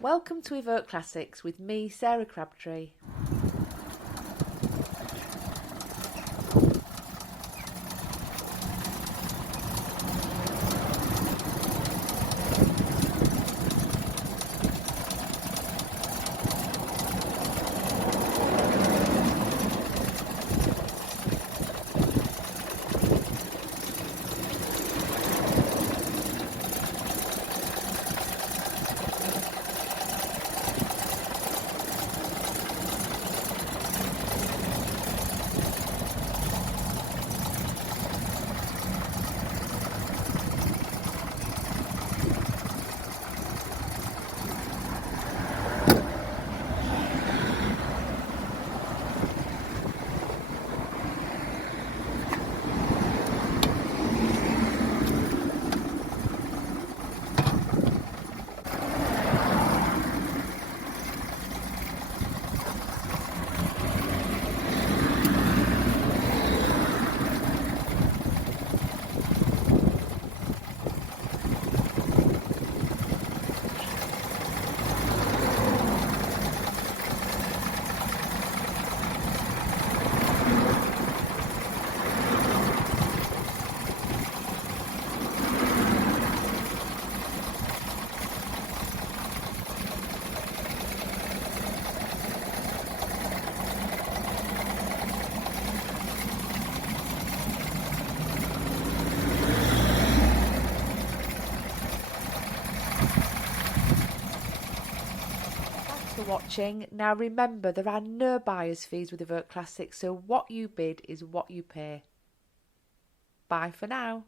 Welcome to Evoke Classics with me, Sarah Crabtree. Thanks for watching. Now remember, there are no buyer's fees with Evoke Classics, so what you bid is what you pay. Bye for now.